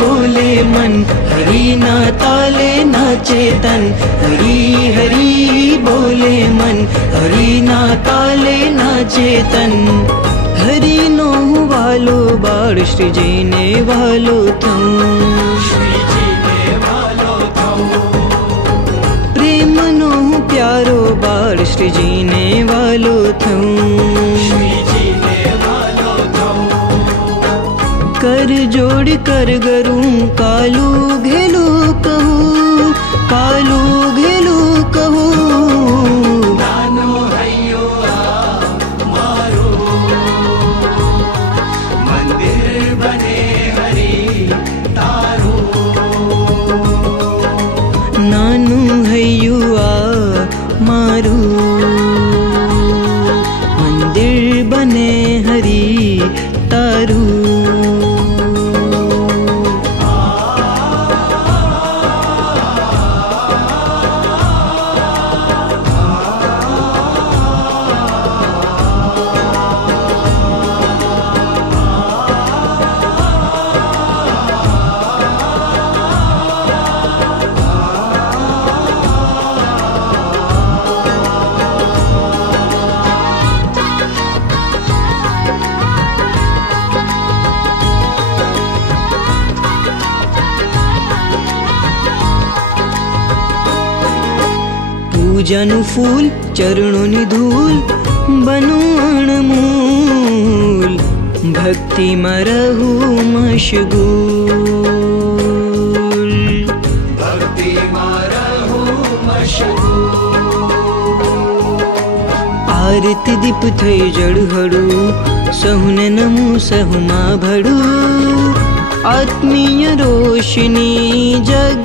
बोले मन हरि ना ताले नाचेतन हरि हरि बोले मन हरि ना ताले नाचेतन हरि नो वालो बा श्री वालो थम प्रेम नो प्यारो बा श्री जैने वा કર જોડ કર ગરું કાલું ઘેલું કહું કાલું ઘેલું કહું નાનું હૈયું આ મારું મંદિર બને હરી पूजनु फूल चरणों नि धूल बनु अणमूल भक्ति मरहु मशगूल। भक्ति मरहु आरती दीप थई जड़हड़ू सहुने नमो सहुमा भड़ू। आत्मीय रोशनी जग